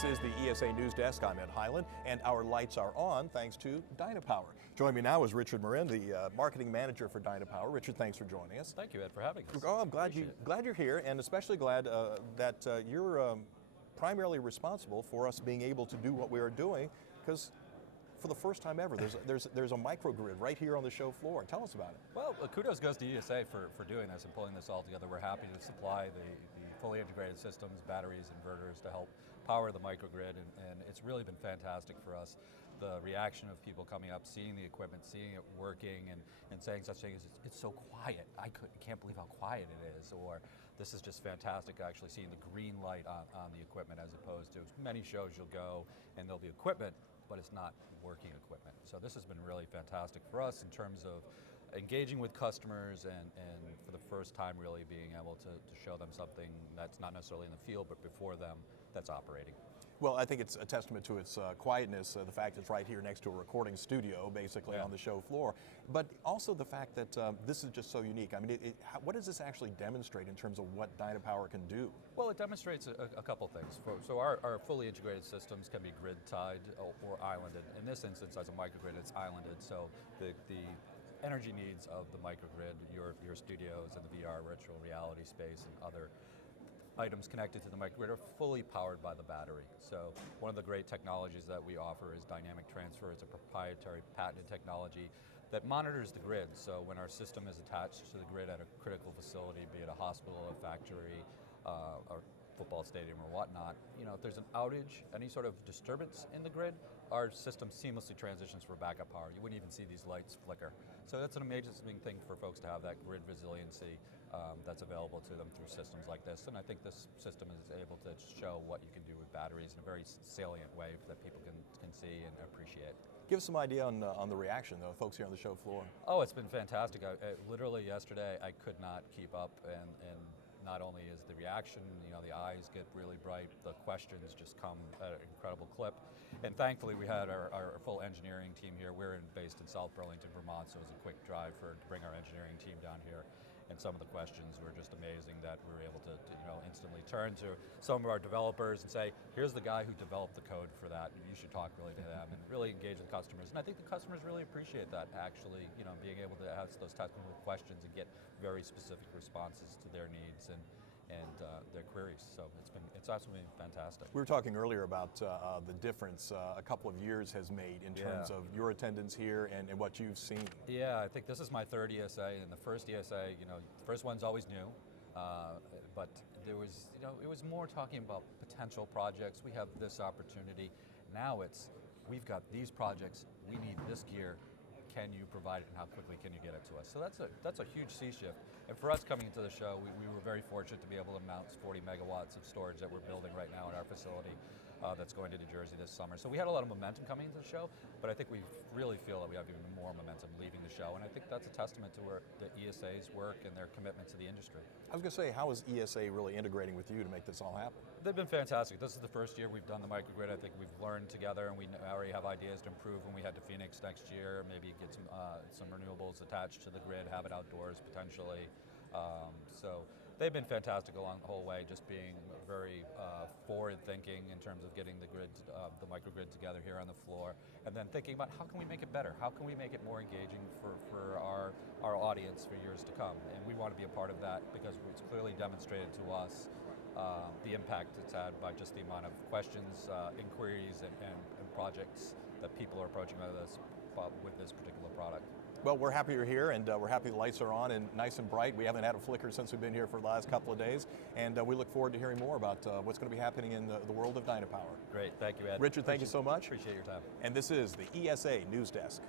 This is the ESA News Desk. I'm Ed Highland, and our lights are on thanks to Dynapower. Joining me now is Richard Marin, the marketing manager for Dynapower. Richard, thanks for joining us. Thank you, Ed, for having us. Oh, I'm glad you're here, and especially glad that you're primarily responsible for us being able to do what we are doing, because for the first time ever, there's a microgrid right here on the show floor. Tell us about it. Well, kudos goes to ESA for doing this and pulling this all together. We're happy to supply the fully integrated systems, batteries, inverters to help power the microgrid, and it's really been fantastic for us. The reaction of people coming up, seeing the equipment, seeing it working, and saying such things as, it's so quiet, I can't believe how quiet it is, or this is just fantastic, actually seeing the green light on the equipment, as opposed to many shows you'll go and there'll be equipment, but it's not working equipment. So this has been really fantastic for us in terms of engaging with customers and for the first time really being able to show them something that's not necessarily in the field, but before them, that's operating. Well, I think it's a testament to its quietness, the fact it's right here next to a recording studio, basically on the show floor, but also the fact that this is just so unique. I mean, what does this actually demonstrate in terms of what Dynapower can do? Well, it demonstrates a couple things. So our fully integrated systems can be grid tied or islanded. In this instance, as a microgrid, it's islanded, so the energy needs of the microgrid, your studios and the VR virtual reality space and other items connected to the microgrid are fully powered by the battery. So one of the great technologies that we offer is dynamic transfer. It's a proprietary patented technology that monitors the grid. So when our system is attached to the grid at a critical facility, be it a hospital, a factory, or football stadium or whatnot, if there's an outage, any sort of disturbance in the grid, our system seamlessly transitions for backup power. You wouldn't even see these lights flicker. So that's an amazing thing for folks to have, that grid resiliency that's available to them through systems like this. And I think this system is able to show what you can do with batteries in a very salient way that people can see and appreciate. Give us some idea on the reaction, though, folks here on the show floor. Oh, it's been fantastic. Literally yesterday, I could not keep up, and not only is the reaction, the eyes get really bright, the questions just come at an incredible clip. And thankfully we had our full engineering team here. We're based in South Burlington, Vermont, so it was a quick drive to bring our engineering team down here. And some of the questions were just amazing that we were able to instantly turn to some of our developers and say, here's the guy who developed the code for that, and you should talk really to them and really engage with customers. And I think the customers really appreciate that, actually, being able to ask those technical questions and get very specific responses to their needs and their queries. So it's absolutely fantastic. We were talking earlier about the difference a couple of years has made in terms of your attendance here and what you've seen. Yeah, I think this is my third ESA, and the first ESA, the first one's always new, but there was, it was more talking about potential projects. We have this opportunity. Now we've got these projects, we need this gear. Can you provide it, and how quickly can you get it to us? So that's a huge sea shift. And for us coming into the show, we were very fortunate to be able to announce 40 megawatts of storage that we're building right now at our facility that's going to New Jersey this summer. So we had a lot of momentum coming into the show, but I think we really feel that we have even more momentum leaving the show, and I think that's a testament to where the ESA's work and their commitment to the industry. I was going to say, how is ESA really integrating with you to make this all happen? They've been fantastic. This is the first year we've done the microgrid. I think we've learned together, and we already have ideas to improve when we head to Phoenix next year, maybe get some renewables attached to the grid, have it outdoors potentially. So they've been fantastic along the whole way, just being very forward-thinking in terms of getting the microgrid together here on the floor, and then thinking about how can we make it better? How can we make it more engaging for our audience for years to come? And we want to be a part of that because it's clearly demonstrated to us the impact it's had by just the amount of questions, inquiries, and projects that people are approaching with this particular product. Well, we're happy you're here, and we're happy the lights are on and nice and bright. We haven't had a flicker since we've been here for the last couple of days, and we look forward to hearing more about what's going to be happening in the world of Dynapower. Great, thank you, Ed. Richard, thank you so much. Appreciate your time. And this is the ESA News Desk.